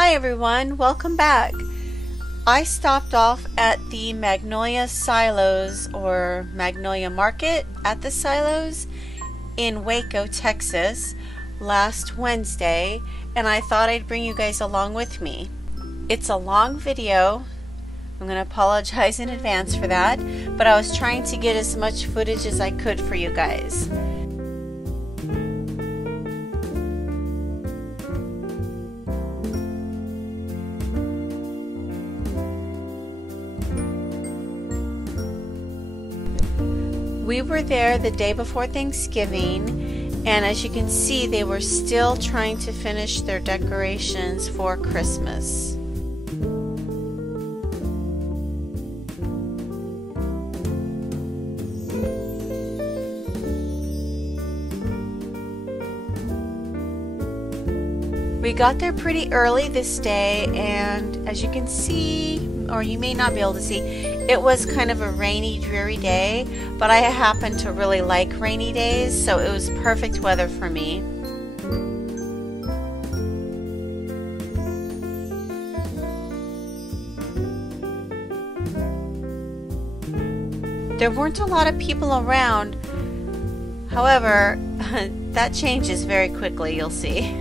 Hi everyone, welcome back. I stopped off at the Magnolia Silos or Magnolia Market at the Silos in Waco, Texas last Wednesday, and I thought I'd bring you guys along with me. It's a long video. I'm going to apologize in advance for that, but I was trying to get as much footage as I could for you guys. We were there the day before Thanksgiving, and as you can see, they were still trying to finish their decorations for Christmas. We got there pretty early this day, and as you can see, or you may not be able to see, it was kind of a rainy, dreary day, but I happen to really like rainy days, so it was perfect weather for me. There weren't a lot of people around, however, that changes very quickly, you'll see.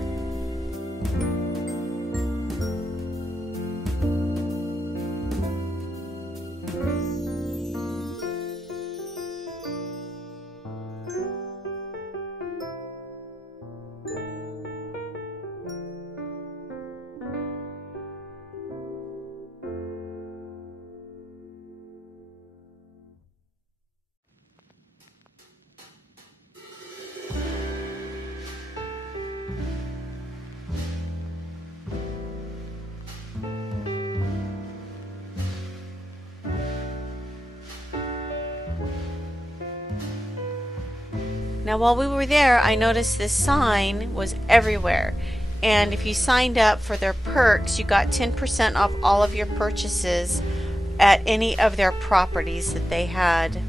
Now while we were there, I noticed this sign was everywhere, and if you signed up for their perks, you got 10% off all of your purchases at any of their properties that they had.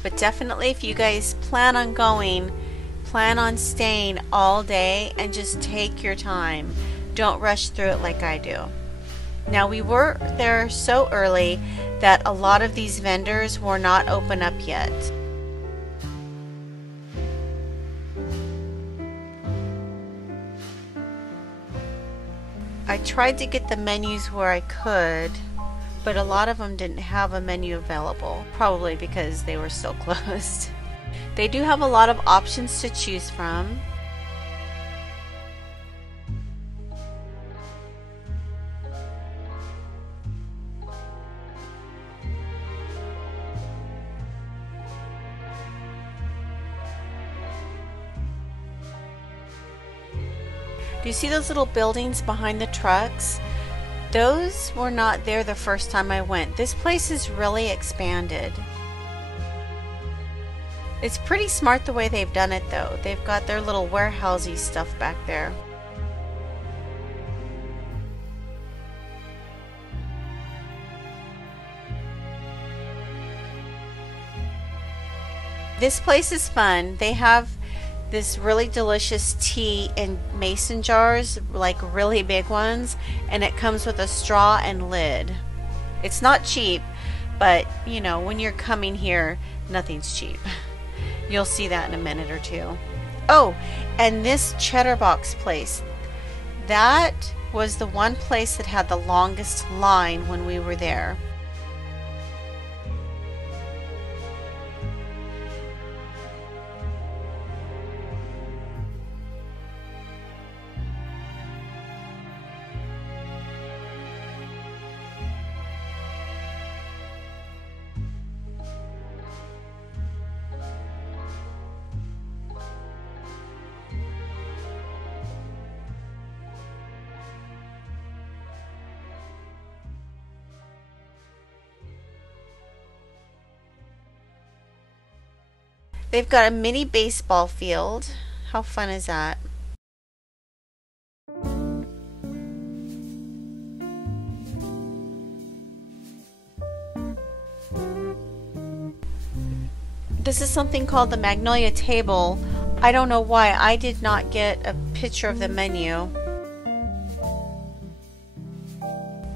But definitely, if you guys plan on going, plan on staying all day and just take your time. Don't rush through it like I do. Now, we were there so early that a lot of these vendors were not open up yet. I tried to get the menus where I could, but a lot of them didn't have a menu available, probably because they were still closed. They do have a lot of options to choose from. Do you see those little buildings behind the trucks? Those were not there the first time I went. This place is really expanded. It's pretty smart the way they've done it though. They've got their little warehousey stuff back there. This place is fun. They have this really delicious tea in mason jars, like really big ones, and it comes with a straw and lid. It's not cheap, but you know, when you're coming here, nothing's cheap. You'll see that in a minute or two. Oh, and this cheddar box place, that was the one place that had the longest line when we were there. They've got a mini baseball field. How fun is that? This is something called the Magnolia table. I don't know why I did not get a picture of the menu.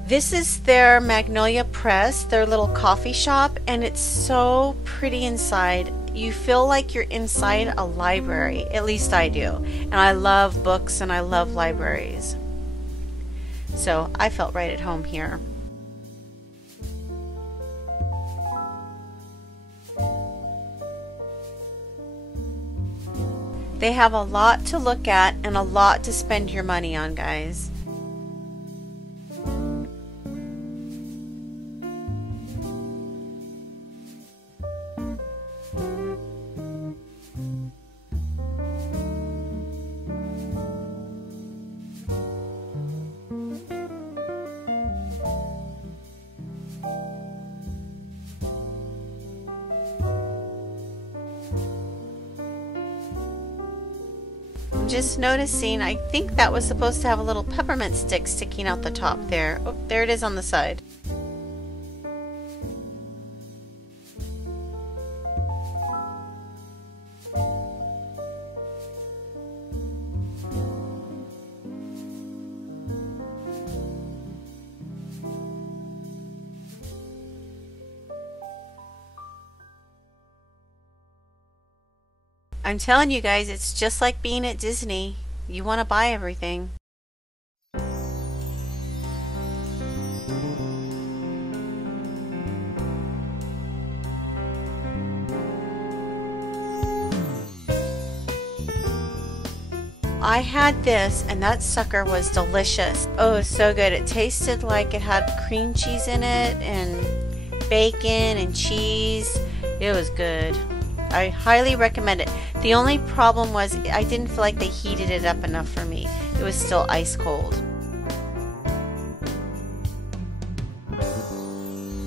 This is their Magnolia Press, their little coffee shop, and it's so pretty inside. You feel like you're inside a library, at least I do. And I love books and I love libraries. So I felt right at home here. They have a lot to look at and a lot to spend your money on, guys. Just noticing, I think that was supposed to have a little peppermint stick sticking out the top there. Oh, there it is on the side. I'm telling you guys, it's just like being at Disney. You want to buy everything. I had this and that sucker was delicious. Oh, it was so good. It tasted like it had cream cheese in it and bacon and cheese. It was good. I highly recommend it. The only problem was I didn't feel like they heated it up enough for me. It was still ice cold.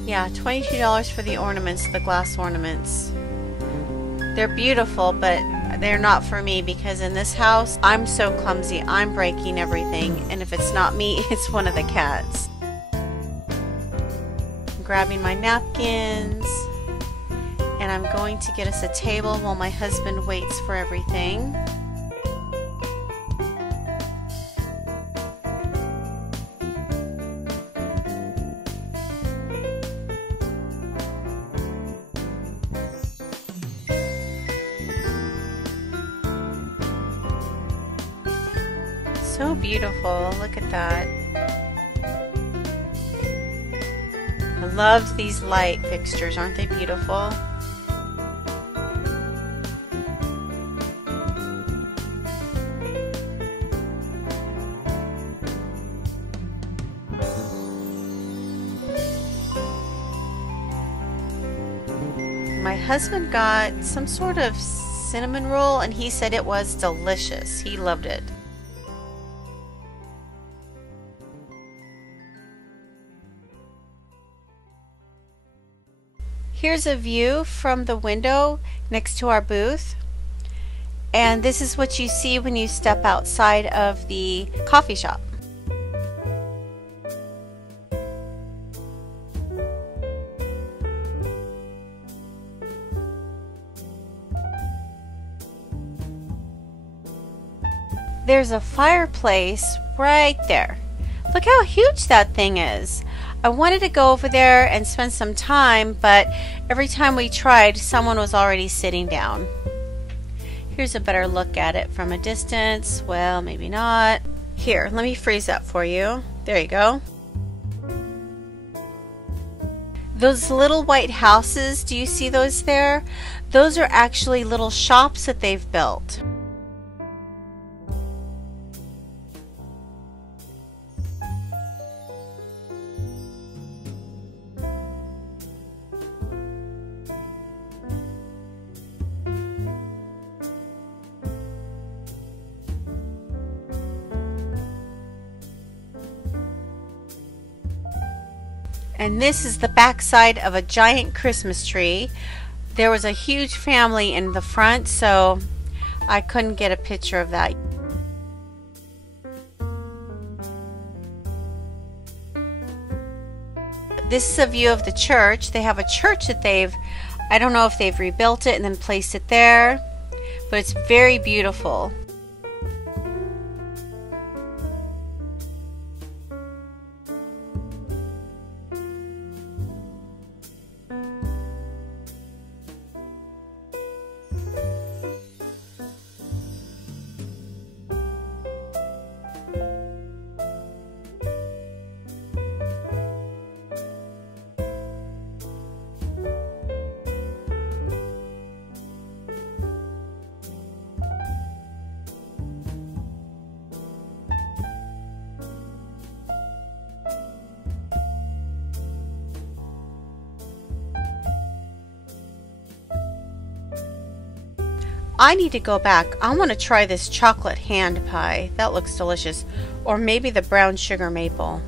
Yeah, $22 for the ornaments, the glass ornaments. They're beautiful, but they're not for me because in this house, I'm so clumsy. I'm breaking everything, and if it's not me, it's one of the cats. I'm grabbing my napkins. And I'm going to get us a table while my husband waits for everything. So beautiful, look at that. I love these light fixtures, aren't they beautiful? My husband got some sort of cinnamon roll and he said it was delicious. He loved it. Here's a view from the window next to our booth. And this is what you see when you step outside of the coffee shop. There's a fireplace right there. Look how huge that thing is. I wanted to go over there and spend some time, but every time we tried, someone was already sitting down. Here's a better look at it from a distance. Well, maybe not. Here, let me freeze that for you. There you go. Those little white houses, do you see those there? Those are actually little shops that they've built. And this is the backside of a giant Christmas tree. There was a huge family in the front, so I couldn't get a picture of that. This is a view of the church. They have a church that I don't know if they've rebuilt it and then placed it there, but it's very beautiful. I need to go back. I want to try this chocolate hand pie. That looks delicious. Or maybe the brown sugar maple.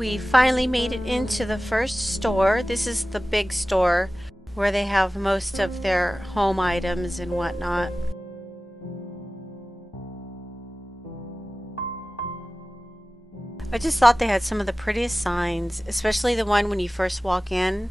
We finally made it into the first store. This is the big store where they have most of their home items and whatnot. I just thought they had some of the prettiest signs, especially the one when you first walk in.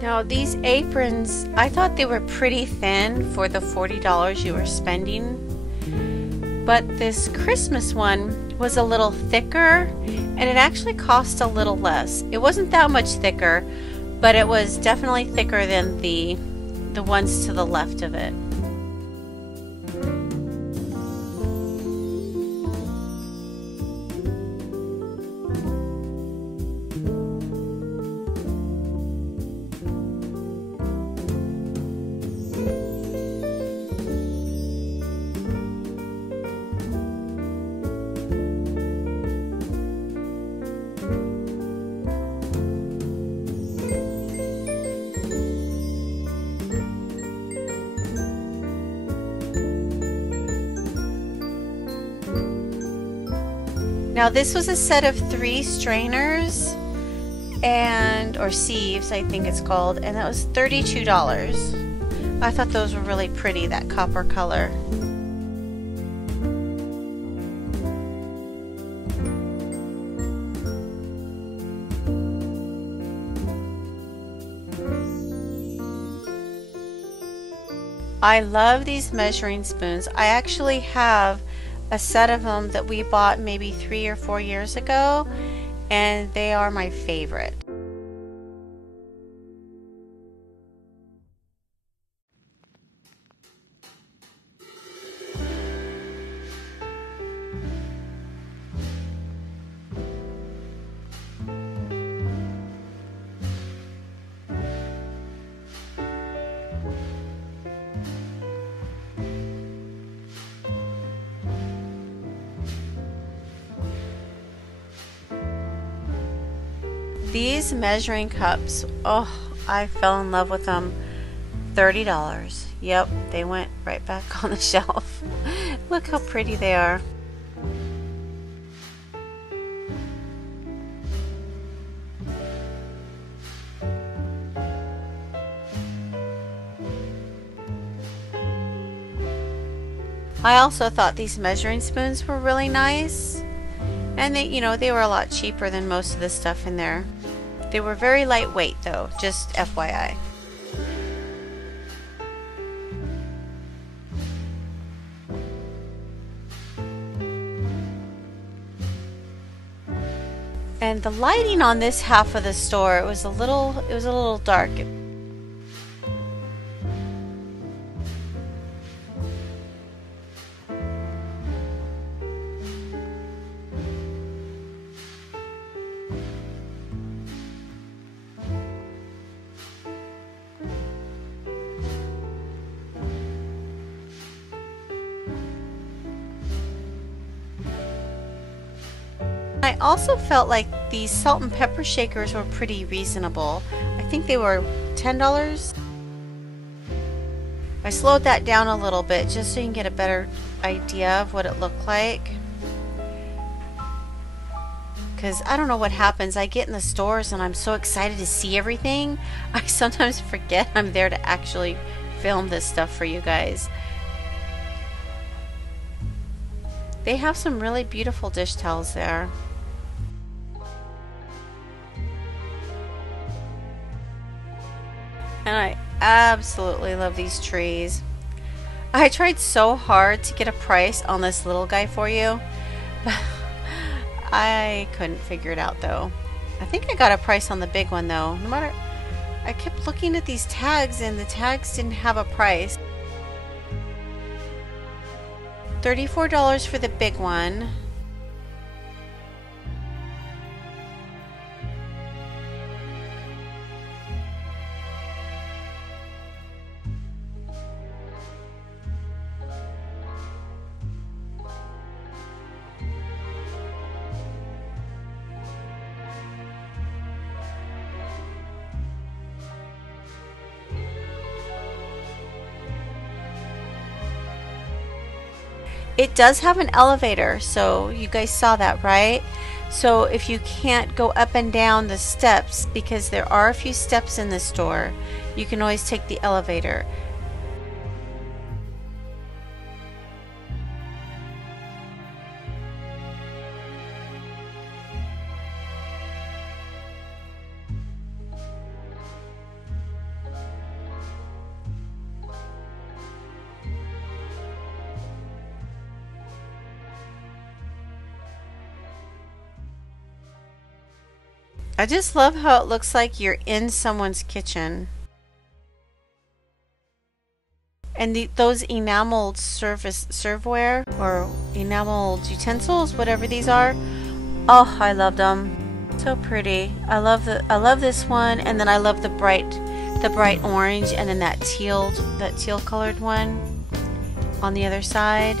Now these aprons, I thought they were pretty thin for the $40 you were spending, but this Christmas one was a little thicker and it actually cost a little less. It wasn't that much thicker, but it was definitely thicker than the ones to the left of it. Now this was a set of 3 strainers or sieves, I think it's called, and that was $32. I thought those were really pretty, that copper color. I love these measuring spoons. I actually have a set of them that we bought maybe 3 or 4 years ago, and they are my favorite. These measuring cups, oh, I fell in love with them. $30. Yep, they went right back on the shelf. Look how pretty they are. I also thought these measuring spoons were really nice, and they were a lot cheaper than most of the stuff in there. They were very lightweight though, just FYI. And the lighting on this half of the store, it was a little dark. I also felt like these salt and pepper shakers were pretty reasonable. I think they were $10. I slowed that down a little bit just so you can get a better idea of what it looked like. Because I don't know what happens. I get in the stores and I'm so excited to see everything. I sometimes forget I'm there to actually film this stuff for you guys. They have some really beautiful dish towels there. And I absolutely love these trees. I tried so hard to get a price on this little guy for you, but I couldn't figure it out though. I think I got a price on the big one though. I kept looking at these tags and the tags didn't have a price. $34 for the big one. It does have an elevator, so you guys saw that, right? So if you can't go up and down the steps, because there are a few steps in the store, you can always take the elevator. I just love how it looks like you're in someone's kitchen. And those enameled serveware or enameled utensils, whatever these are. Oh, I love them. So pretty. I love this one, and then I love the bright orange, and then that teal colored one on the other side.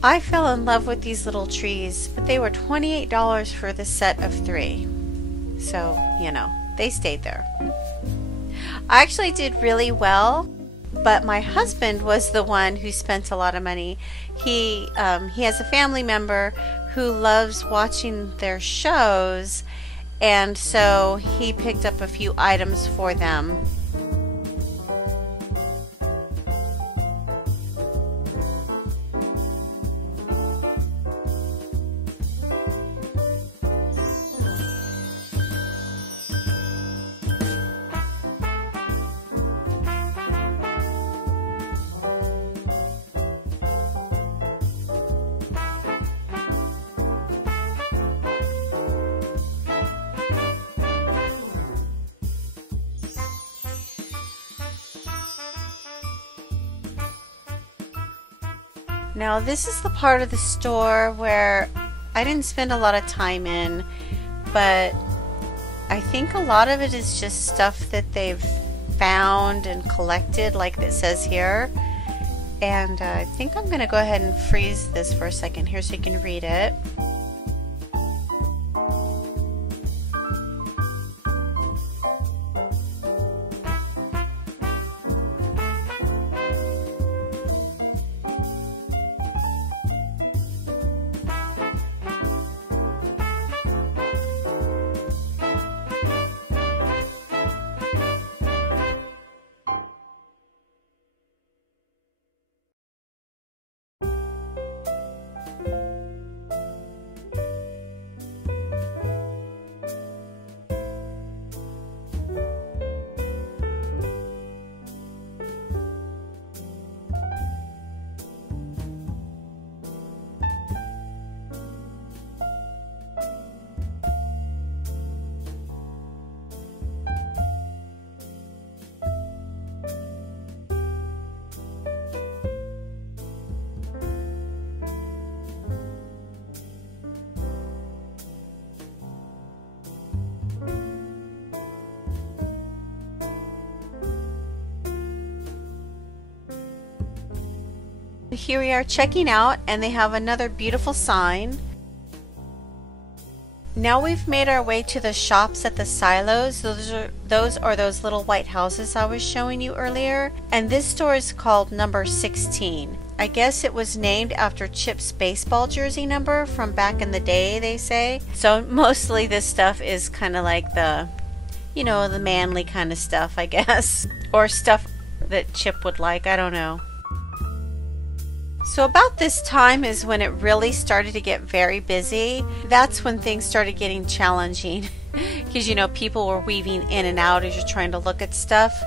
I fell in love with these little trees, but they were $28 for the set of 3. So, you know, they stayed there. I actually did really well, but my husband was the one who spent a lot of money. He has a family member who loves watching their shows, and so he picked up a few items for them. Now this is the part of the store where I didn't spend a lot of time in, but I think a lot of it is just stuff that they've found and collected, like it says here. And I think I'm going to go ahead and freeze this for a second here so you can read it. Here we are checking out, and they have another beautiful sign. Now we've made our way to the shops at the silos. Those are those little white houses I was showing you earlier. And this store is called number 16. I guess it was named after Chip's baseball jersey number from back in the day, they say. So mostly this stuff is kind of like the, you know, the manly kind of stuff, I guess. Or stuff that Chip would like, I don't know. So about this time is when it really started to get very busy. That's when things started getting challenging because, you know, people were weaving in and out as you're trying to look at stuff.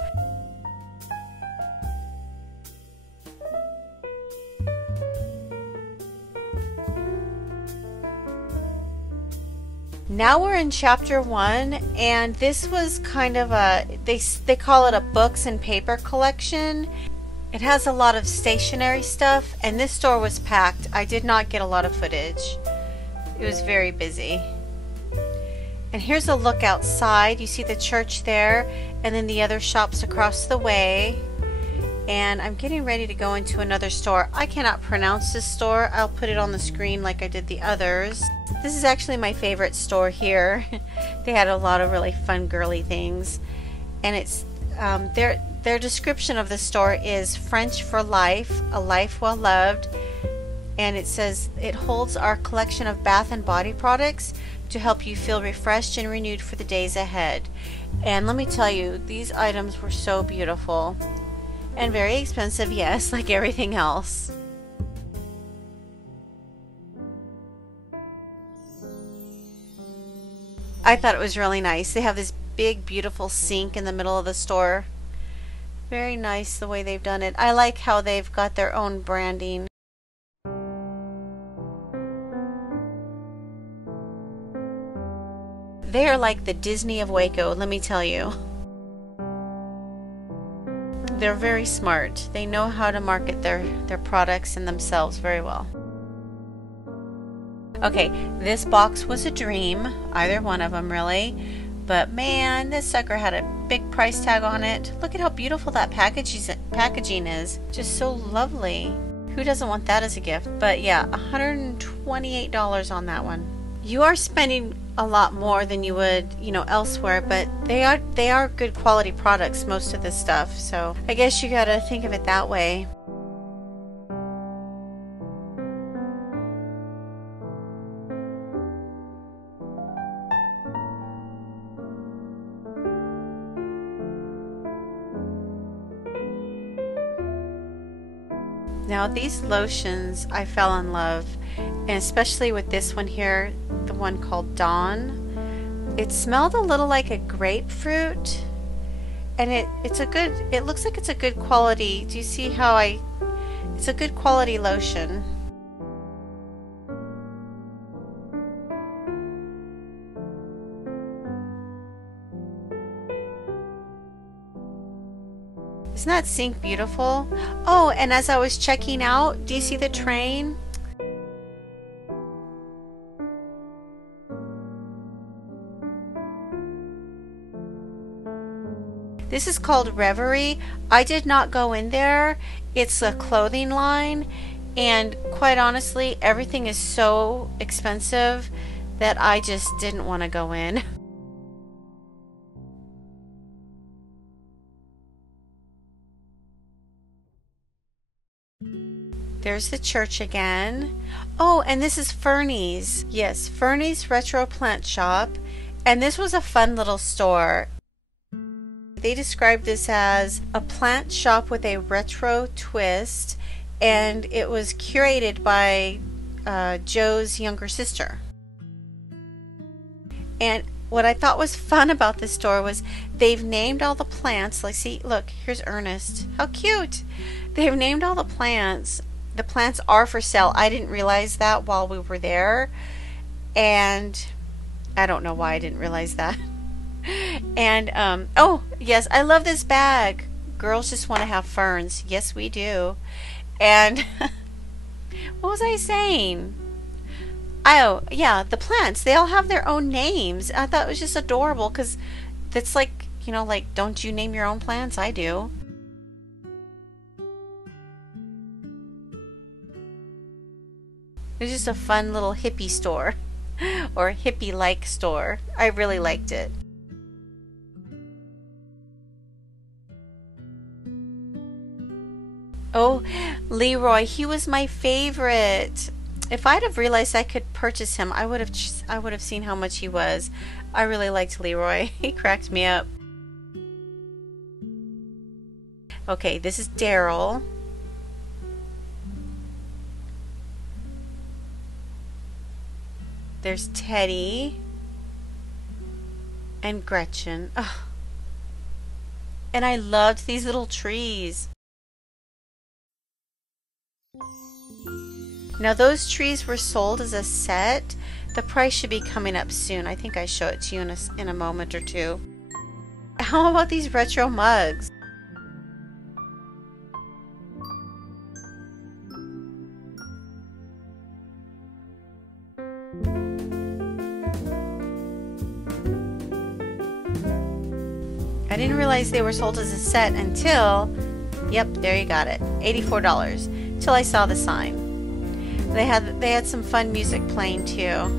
Now we're in chapter 1, and this was kind of a, they call it a books and paper collection. It has a lot of stationery stuff, and this store was packed. I did not get a lot of footage. It was very busy. And here's a look outside. You see the church there, and then the other shops across the way. And I'm getting ready to go into another store. I cannot pronounce this store. I'll put it on the screen like I did the others. This is actually my favorite store here. They had a lot of really fun girly things. And it's their description of the store is French for life, a life well loved. And it says it holds our collection of bath and body products to help you feel refreshed and renewed for the days ahead. And let me tell you, these items were so beautiful. And very expensive, yes, like everything else. I thought it was really nice. They have this big, beautiful sink in the middle of the store. Very nice the way they've done it. I like how they've got their own branding. They are like the Disney of Waco, let me tell you. They're very smart. They know how to market their products and themselves very well. Okay, this box was a dream, either one of them really, but man, this sucker had a big price tag on it. Look at how beautiful that packaging is. Just so lovely. Who doesn't want that as a gift? But yeah, $128 on that one. You are spending a lot more than you would, elsewhere, but they are good quality products, most of this stuff. So I guess you gotta think of it that way. Now these lotions, I fell in love, and especially with this one here, the one called Dawn. It smelled a little like a grapefruit, and it looks like it's a good quality. Do you see how it's a good quality lotion. Isn't that sink beautiful? Oh, and as I was checking out, do you see the train? This is called Reverie. I did not go in there. It's a clothing line, and quite honestly, everything is so expensive that I just didn't want to go in. There's the church again. Oh, and this is Ferny's. Yes, Ferny's Retro Plant Shop. And this was a fun little store. They described this as a plant shop with a retro twist, and it was curated by Joe's younger sister. And what I thought was fun about this store was they've named all the plants. Like, see, look, here's Ernest. How cute! They've named all the plants. The plants are for sale. I didn't realize that while we were there, and I don't know why I didn't realize that. And oh yes, I love this bag. Girls just want to have ferns. Yes, we do. And what was I saying? Oh yeah, the plants, they all have their own names. I thought it was just adorable because that's like, like, don't you name your own plants? I do. It was just a fun little hippie store, or hippie-like store. I really liked it. Oh, Leroy, he was my favorite. If I'd have realized I could purchase him, I would have seen how much he was. I really liked Leroy. He cracked me up. Okay, this is Daryl. There's Teddy and Gretchen. Oh. And I loved these little trees. Now those trees were sold as a set. The price should be coming up soon. I think I show it to you in a moment or two. How about these retro mugs? I didn't realize they were sold as a set until, yep, there you got it, $84, till I saw the sign. They had some fun music playing too.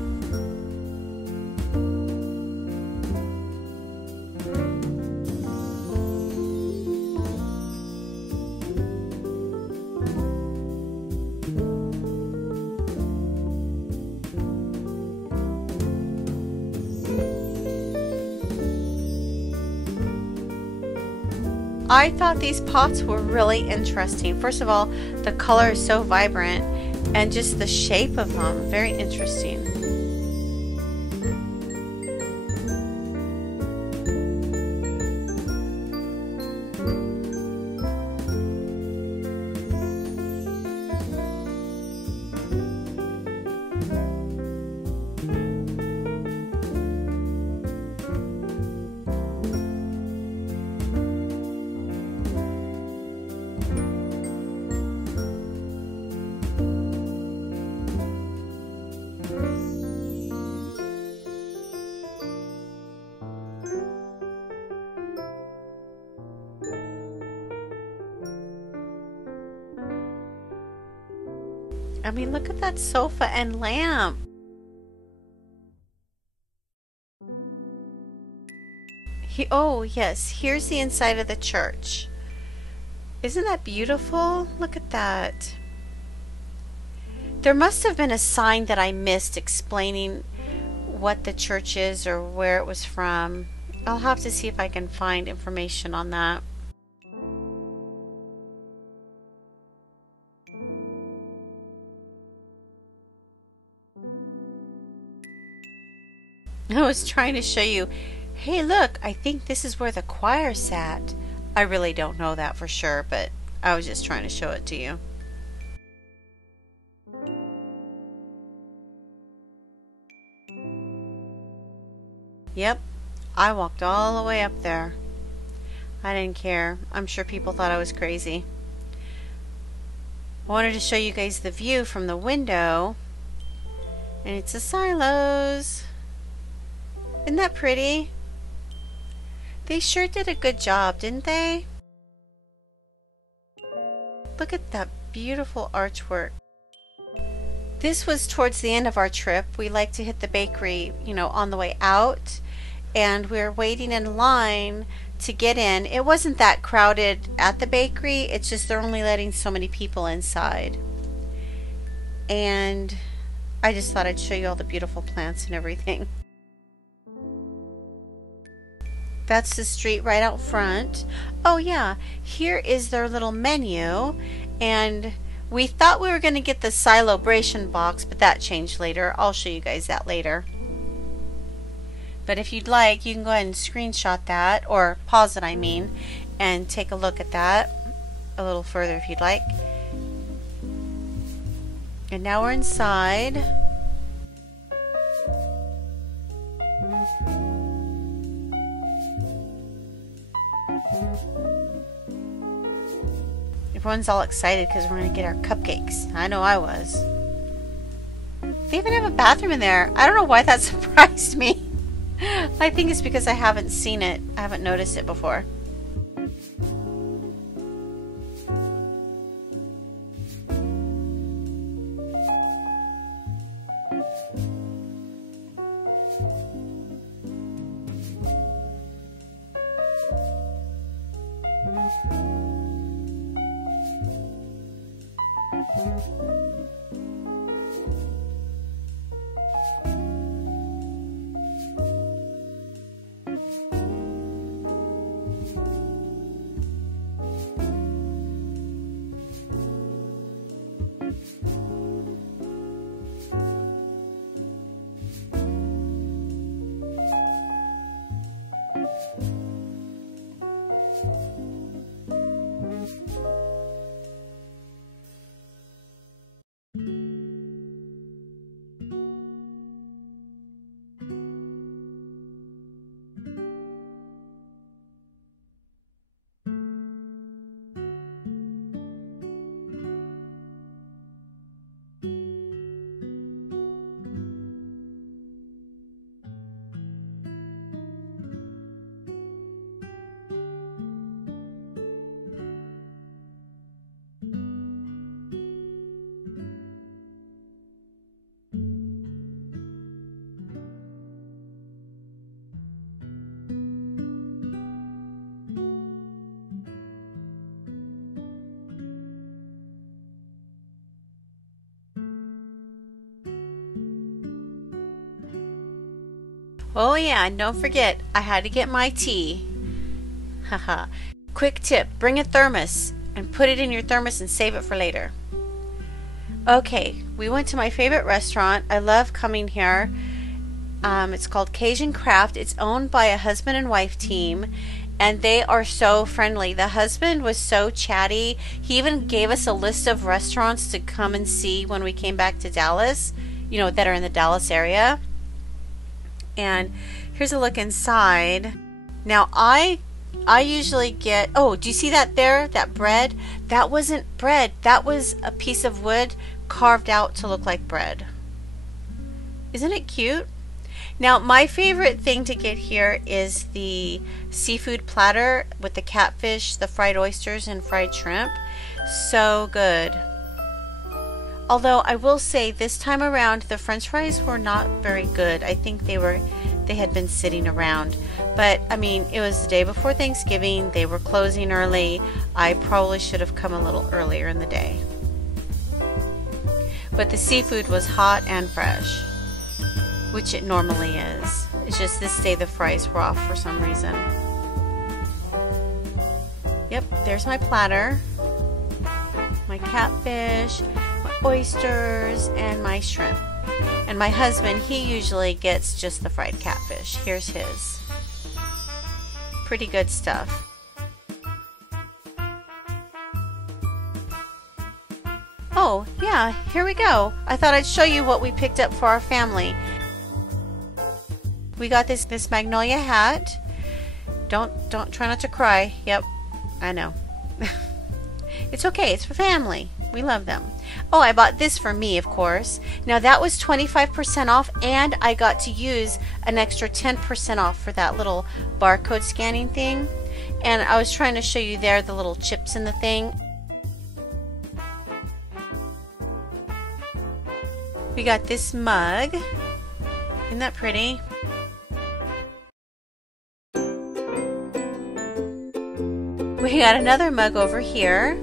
I thought these pots were really interesting. First of all, the color is so vibrant, and just the shape of them, very interesting. I mean, look at that sofa and lamp. Oh, yes, here's the inside of the church. Isn't that beautiful? Look at that. There must have been a sign that I missed explaining what the church is or where it was from. I'll have to see if I can find information on that. I was trying to show you, hey, look, I think this is where the choir sat. I really don't know that for sure, but I was just trying to show it to you. Yep, I walked all the way up there. I didn't care. I'm sure people thought I was crazy. I wanted to show you guys the view from the window. And it's the silos. Isn't that pretty? They sure did a good job, didn't they? Look at that beautiful archwork. This was towards the end of our trip. We like to hit the bakery, on the way out. And we were waiting in line to get in. It wasn't that crowded at the bakery. It's just they're only letting so many people inside. And I just thought I'd show you all the beautiful plants and everything. That's the street right out front. Oh yeah, here is their little menu. And we thought we were going to get the Celebration box, but that changed later. I'll show you guys that later. But if you'd like, you can go ahead and screenshot that, or pause it, I mean, and take a look at that a little further if you'd like. And now we're inside. Everyone's all excited because we're going to get our cupcakes. I know I was. They even have a bathroom in there. I don't know why that surprised me. I think it's because I haven't seen it. I haven't noticed it before. Oh yeah, and don't forget, I had to get my tea. Haha. Quick tip, bring a thermos and put it in your thermos and save it for later. Okay, we went to my favorite restaurant. I love coming here. It's called Cajun Craft. It's owned by a husband and wife team, and they are so friendly. The husband was so chatty. He even gave us a list of restaurants to come and see when we came back to Dallas, that are in the Dallas area. And here's a look inside. Now I usually get, oh, do you see that there? That bread? That wasn't bread. That was a piece of wood carved out to look like bread. Isn't it cute? Now my favorite thing to get here is the seafood platter with the catfish, the fried oysters, and fried shrimp. So good. Although I will say this time around the French fries were not very good. I think they had been sitting around. But I mean, it was the day before Thanksgiving. They were closing early. I probably should have come a little earlier in the day. But the seafood was hot and fresh, which it normally is. It's just this day the fries were off for some reason. Yep, there's my platter. My catfish, my oysters, and my shrimp. And my husband, he usually gets just the fried catfish. Here's his. Pretty good stuff. Oh, yeah, here we go. I thought I'd show you what we picked up for our family. We got this Magnolia hat. Don't try not to cry. Yep, I know. It's okay, it's for family. We love them. Oh, I bought this for me, of course. Now that was 25% off, and I got to use an extra 10% off for that little barcode scanning thing. And I was trying to show you there the little chips in the thing. We got this mug. Isn't that pretty? We got another mug over here.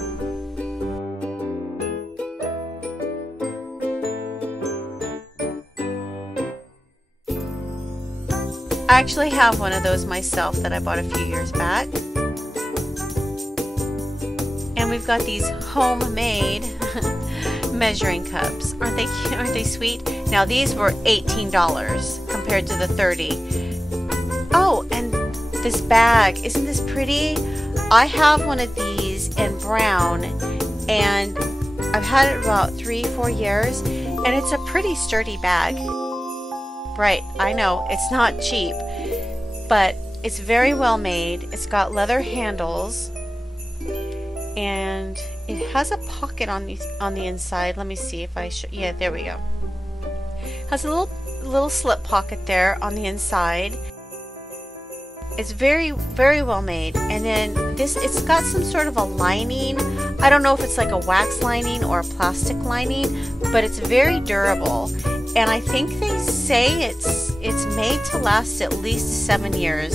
I actually have one of those myself that I bought a few years back. And we've got these homemade measuring cups. Aren't they cute? Aren't they sweet? Now these were $18 compared to the $30. Oh, and this bag, isn't this pretty? I have one of these in brown, and I've had it about 3-4 years, and it's a pretty sturdy bag. Right, I know, it's not cheap, but it's very well made. It's got leather handles, and it has a pocket on the inside. Let me see if I show. Yeah, there we go. Has a little slip pocket there on the inside. It's very, very well made. And then it's got some sort of a lining. I don't know if it's like a wax lining or a plastic lining, but it's very durable. And I think they say it's made to last at least 7 years.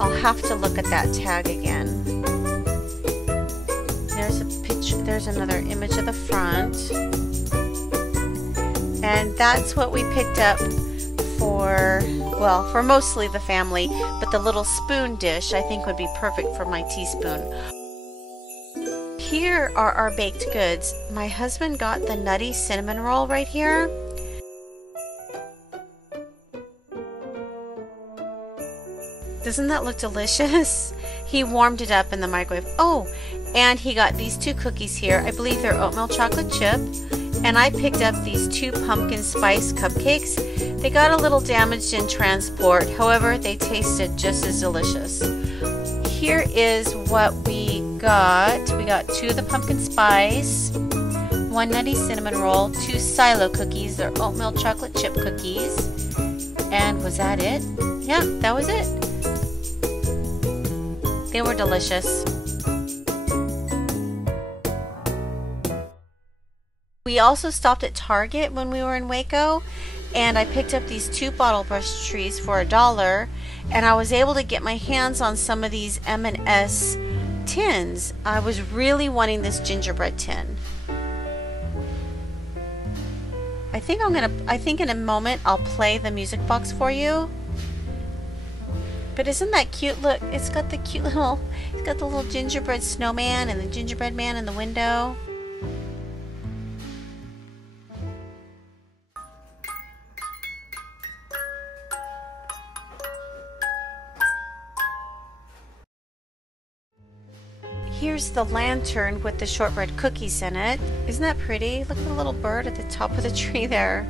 I'll have to look at that tag again. There's a picture. There's another image of the front. And that's what we picked up for, well, for mostly the family, but the little spoon dish I think would be perfect for my teaspoon. Here are our baked goods. My husband got the nutty cinnamon roll right here. Doesn't that look delicious? He warmed it up in the microwave. Oh, and he got these 2 cookies here. I believe they're oatmeal chocolate chip. And I picked up these 2 pumpkin spice cupcakes. They got a little damaged in transport. However, they tasted just as delicious. Here is what we got. We got 2 of the pumpkin spice, 1 nutty cinnamon roll, 2 silo cookies. They're oatmeal chocolate chip cookies. And was that it? Yeah, that was it. They were delicious. We also stopped at Target when we were in Waco, and I picked up these 2 bottle brush trees for $1, and I was able to get my hands on some of these M&S tins. I was really wanting this gingerbread tin. I think in a moment I'll play the music box for you. But isn't that cute? Look, it's got the little gingerbread snowman and the gingerbread man in the window. Here's the lantern with the shortbread cookies in it. Isn't that pretty? Look at the little bird at the top of the tree there.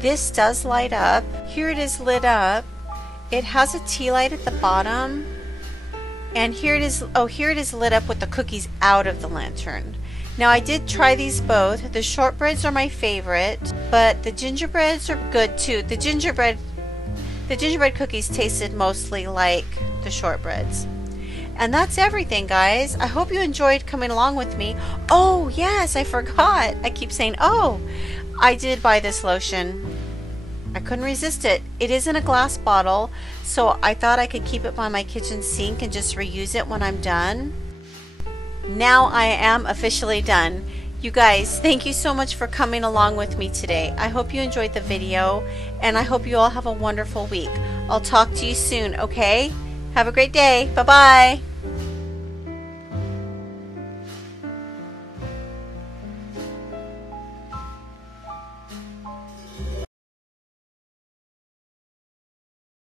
This does light up. Here it is lit up. It has a tea light at the bottom. And here it is, oh, here it is lit up with the cookies out of the lantern. Now I did try these both. The shortbreads are my favorite, but the gingerbreads are good too. The gingerbread cookies tasted mostly like the shortbreads. And that's everything, guys. I hope you enjoyed coming along with me. Oh, yes, I forgot. I keep saying, oh, I did buy this lotion. I couldn't resist it. It is in a glass bottle, so I thought I could keep it by my kitchen sink and just reuse it when I'm done. Now I am officially done. You guys, thank you so much for coming along with me today. I hope you enjoyed the video, and I hope you all have a wonderful week. I'll talk to you soon, okay? Have a great day. Bye-bye.